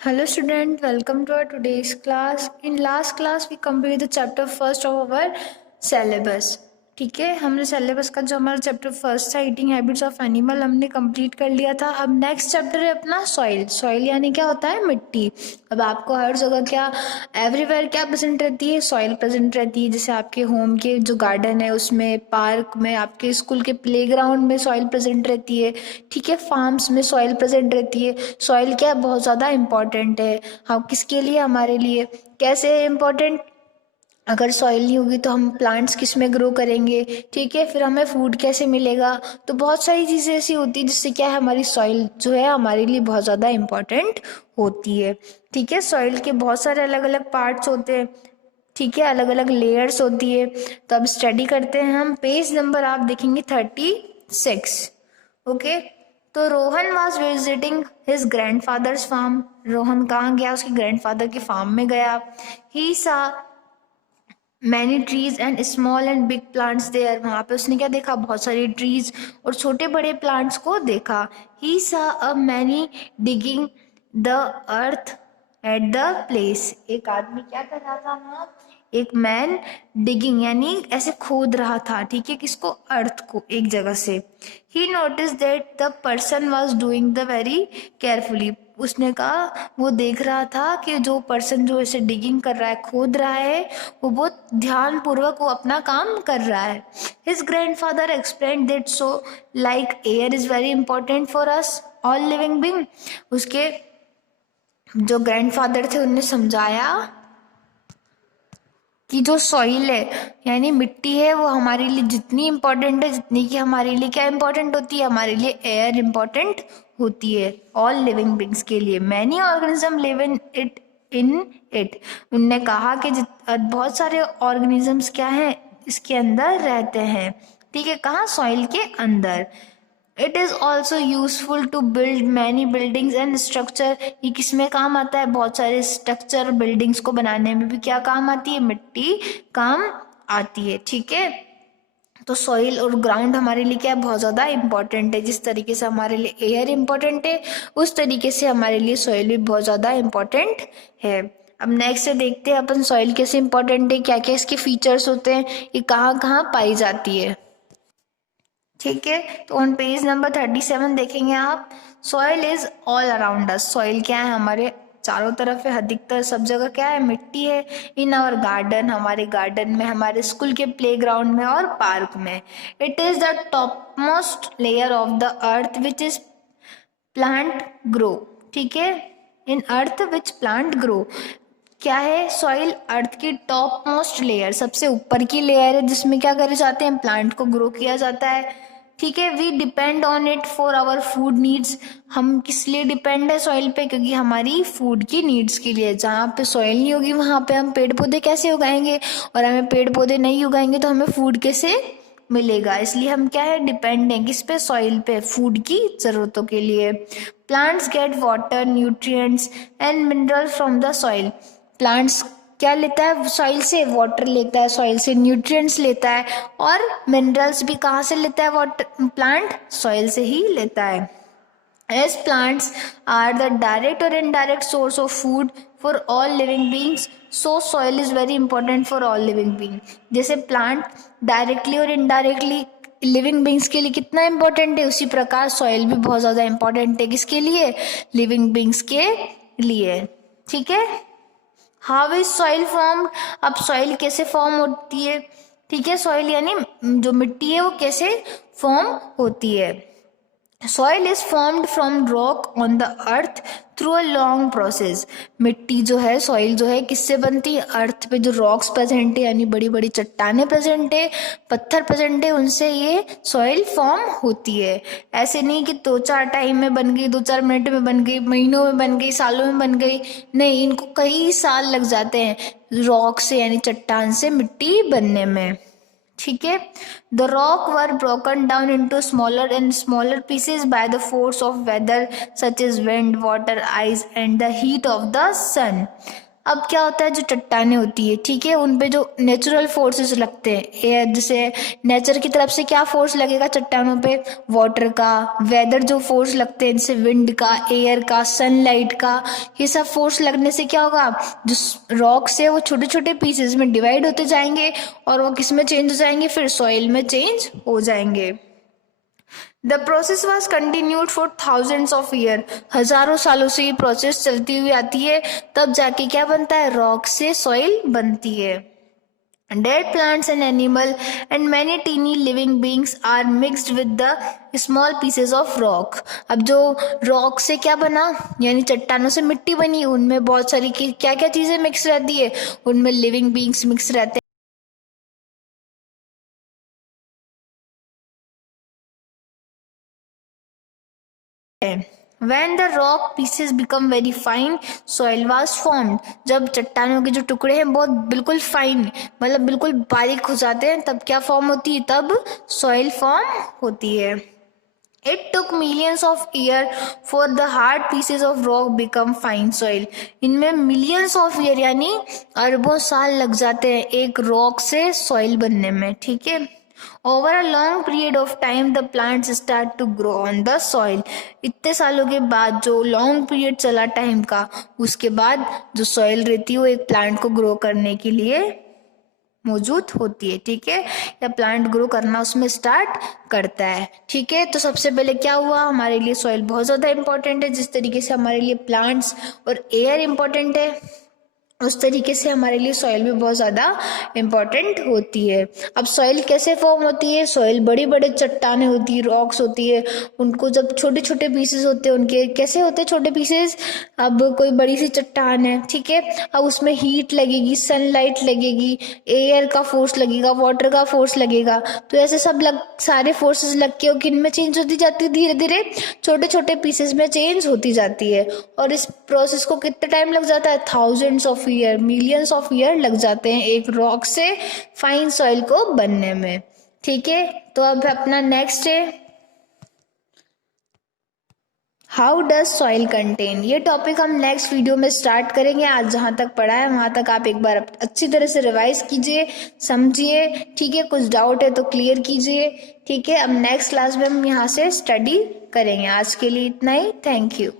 Hello student, welcome to our today's class. In last class we completed the chapter first of our syllabus. ठीक है, हमने syllabus का जो हमारा chapter first था ईटिंग हैबिट्स ऑफ एनिमल हमने complete कर लिया था। अब नेक्स्ट चैप्टर है अपना सॉइल। सॉइल यानी क्या होता है? मिट्टी। अब आपको हर जगह क्या एवरीवेयर क्या प्रेजेंट रहती है? सॉइल प्रेजेंट रहती है। जैसे आपके होम के जो गार्डन है उसमें, पार्क में, आपके स्कूल के प्लेग्राउंड में सॉइल प्रेजेंट रहती है। ठीक है, फार्म्स में सॉइल प्रेजेंट रहती है। सॉइल क्या बहुत ज़्यादा इम्पॉर्टेंट है। हाँ, किसके लिए? हमारे लिए। कैसे है इम्पॉर्टेंट? अगर सॉइल नहीं होगी तो हम प्लांट्स किस में ग्रो करेंगे? ठीक है, फिर हमें फूड कैसे मिलेगा? तो बहुत सारी चीज़ें ऐसी होती है जिससे क्या है, हमारी सॉइल जो है हमारे लिए बहुत ज़्यादा इम्पॉर्टेंट होती है। ठीक है, सॉइल के बहुत सारे अलग अलग पार्ट्स होते हैं। ठीक है, अलग अलग लेयर्स होती है। तो अब स्टडी करते हैं हम। पेज नंबर आप देखेंगे 36। ओके, तो Rohan was visiting his grandfather's farm. Rohan कहाँ गया? उसके ग्रैंडफादर के फार्म में गया। He saw many trees and small and big plants there. वहाँ पे उसने क्या देखा? बहुत सारी ट्रीज और छोटे बड़े प्लांट्स को देखा। ही सा a many digging the earth at the place. एक आदमी क्या कर रहा था वहाँ? एक मैन डिगिंग यानी ऐसे खोद रहा था। ठीक है, किसको? अर्थ को, एक जगह से। ही notice that the person was doing the very carefully. उसने कहा, वो देख रहा था कि जो पर्सन जो ऐसे डिगिंग कर रहा है, खोद रहा है, वो बहुत ध्यान पूर्वक वो अपना काम कर रहा है। His grandfather explain that so like air is very important for us all living being. उसके जो ग्रैंडफादर थे उन्होंने समझाया कि जो सॉइल है यानी मिट्टी है वो हमारे लिए जितनी इम्पोर्टेंट है जितनी कि हमारे लिए क्या इम्पोर्टेंट होती है? हमारे लिए एयर इम्पोर्टेंट होती है ऑल लिविंग बींग्स के लिए। Many organism live in it. उनने कहा कि बहुत सारे ऑर्गेनिजम्स क्या हैं? इसके अंदर रहते हैं। ठीक है, कहाँ? सॉइल के अंदर। It is also useful to build many buildings and structure. ये किस में काम आता है? बहुत सारे स्ट्रक्चर बिल्डिंग्स को बनाने में भी क्या काम आती है? मिट्टी काम आती है। ठीक है, तो सॉइल और ग्राउंड हमारे लिए क्या बहुत ज़्यादा इम्पोर्टेंट है। जिस तरीके से हमारे लिए एयर इम्पोर्टेंट है उस तरीके से हमारे लिए सॉइल भी बहुत ज़्यादा इम्पोर्टेंट है। अब नेक्स्ट से देखते हैं अपन सॉइल कैसे इम्पोर्टेंट है, क्या क्या इसके फीचर्स होते हैं, ये कहाँ कहाँ पाई जाती है। ठीक है, तो ऑन पेज नंबर 37 देखेंगे आप। Soil is all around us. Soil क्या है? हमारे चारों तरफ है, अधिकतर सब जगह क्या है? मिट्टी है। इन आवर गार्डन, हमारे गार्डन में, हमारे स्कूल के प्लेग्राउंड में और पार्क में। It is the top most layer of the earth which is plant grow. ठीक है, इन अर्थ विच प्लांट ग्रो। क्या है? सॉइल अर्थ की टॉप मोस्ट लेयर, सबसे ऊपर की लेयर है जिसमें क्या करे जाते हैं? प्लांट को ग्रो किया जाता है। ठीक है, we depend on it for our food needs. हम किस लिए डिपेंड है सॉइल पे? क्योंकि हमारी फूड की नीड्स के लिए। जहाँ पे सॉइल नहीं होगी वहाँ पे हम पेड़ पौधे कैसे उगाएंगे? और हमें पेड़ पौधे नहीं उगाएंगे तो हमें फूड कैसे मिलेगा? इसलिए हम क्या है? डिपेंड है किस पे? सॉइल पे, फूड की ज़रूरतों के लिए। Plants get water, nutrients and mineral from the soil. Plants क्या लेता है सॉइल से? वाटर लेता है सॉइल से, न्यूट्रिएंट्स लेता है, और मिनरल्स भी कहाँ से लेता है? वाटर प्लांट सॉइल से ही लेता है। As plants are the direct or indirect source of food for all living beings, so soil is very important for all living beings. जैसे प्लांट डायरेक्टली और इनडायरेक्टली लिविंग बींग्स के लिए कितना important है, उसी प्रकार सॉइल भी बहुत ज़्यादा इम्पोर्टेंट है। किसके लिए? लिविंग बींग्स के लिए। ठीक है, हाउ इज सॉइल फॉर्म्ड? अब सॉइल कैसे फॉर्म होती है? ठीक है, सॉइल यानी जो मिट्टी है वो कैसे फॉर्म होती है? Soil is formed from rock on the earth through a long process. मिट्टी जो है, सॉइल जो है, किससे बनती है? अर्थ पे जो रॉक्स प्रेजेंट है यानी बड़ी बड़ी चट्टाने प्रेजेंट है, पत्थर प्रेजेंट है, उनसे ये सॉइल फॉर्म होती है। ऐसे नहीं कि दो चार टाइम में बन गई, दो चार मिनट में बन गई, महीनों में बन गई, सालों में बन गई। नहीं, इनको कई साल लग जाते हैं रॉक से यानी चट्टान से मिट्टी बनने में। ठीक है, the rock were broken down into smaller and smaller pieces by the force of weather such as wind, water, ice and the heat of the sun. अब क्या होता है, जो चट्टाने होती है, ठीक है, उन पे जो नेचुरल फोर्सेस लगते हैं, जैसे नेचर की तरफ से क्या फोर्स लगेगा चट्टानों पे, वाटर का, वेदर जो फोर्स लगते हैं जैसे विंड का, एयर का, सनलाइट का, ये सब फोर्स लगने से क्या होगा, जो रॉक्स है वो छोटे छोटे पीसेस में डिवाइड होते जाएंगे और वो किस में चेंज हो जाएंगे, फिर सॉइल में चेंज हो जाएंगे। The process was continued for thousands of year, हजारों सालों से ये प्रोसेस चलती हुई आती है, तब जाके क्या बनता है, रॉक से सॉइल बनती है। Dead plants and animal and many teeny living beings are mixed with the small pieces of rock. अब जो रॉक से क्या बना, यानी चट्टानों से मिट्टी बनी, उनमें बहुत सारी क्या क्या चीजें मिक्स रहती है, उनमें लिविंग बींग्स मिक्स रहते हैं। When the rock pieces become very fine, soil was formed. जब चट्टानों के जो टुकड़े हैं बहुत बिल्कुल फाइन, मतलब बिल्कुल बारीक हो जाते हैं, तब क्या फॉर्म होती है, तब सॉइल फॉर्म होती है। It took millions of years for the hard pieces of rock become fine soil. इनमें millions of year यानी अरबों साल लग जाते हैं एक रॉक से सॉइल बनने में, ठीक है। Over a long period of time the plants start to grow on the soil. इतने सालों के बाद, जो लॉन्ग पीरियड चला टाइम का, उसके बाद जो सॉइल रहती है वो एक प्लांट को ग्रो करने के लिए मौजूद होती है, ठीक है, या प्लांट ग्रो करना उसमें स्टार्ट करता है, ठीक है। तो सबसे पहले क्या हुआ, हमारे लिए सॉइल बहुत ज़्यादा इंपॉर्टेंट है, जिस तरीके से हमारे लिए प्लांट्स और एयर इंपॉर्टेंट है, उस तरीके से हमारे लिए सॉइल भी बहुत ज़्यादा इम्पॉर्टेंट होती है। अब सॉइल कैसे फॉर्म होती है, सॉइल बड़ी बड़े चट्टाने होती है, रॉक्स होती है, उनको जब छोटे छोटे पीसेस होते हैं, उनके कैसे होते हैं छोटे पीसेस, अब कोई बड़ी सी चट्टान है, ठीक है, अब उसमें हीट लगेगी, सनलाइट लगेगी, एयर का फोर्स लगेगा, वाटर का फोर्स लगेगा, तो ऐसे सब सारे फोर्सेस लग के किन में चेंज होती जाती है, धीरे धीरे छोटे छोटे पीसेस में चेंज होती जाती है। और इस प्रोसेस को कितना टाइम लग जाता है, thousands of year, millions of year लग जाते हैं एक रॉक से फाइन सॉइल को बनने में, ठीक है। तो अब अपना नेक्स्ट है, हाउ डज सॉइल कंटेन। ये टॉपिक हम नेक्स्ट वीडियो में स्टार्ट करेंगे। आज जहाँ तक पढ़ा है वहाँ तक आप एक बार अच्छी तरह से रिवाइज कीजिए, समझिए, ठीक है, कुछ डाउट है तो क्लियर कीजिए, ठीक है। अब नेक्स्ट क्लास में हम यहाँ से स्टडी करेंगे। आज के लिए इतना ही, थैंक यू।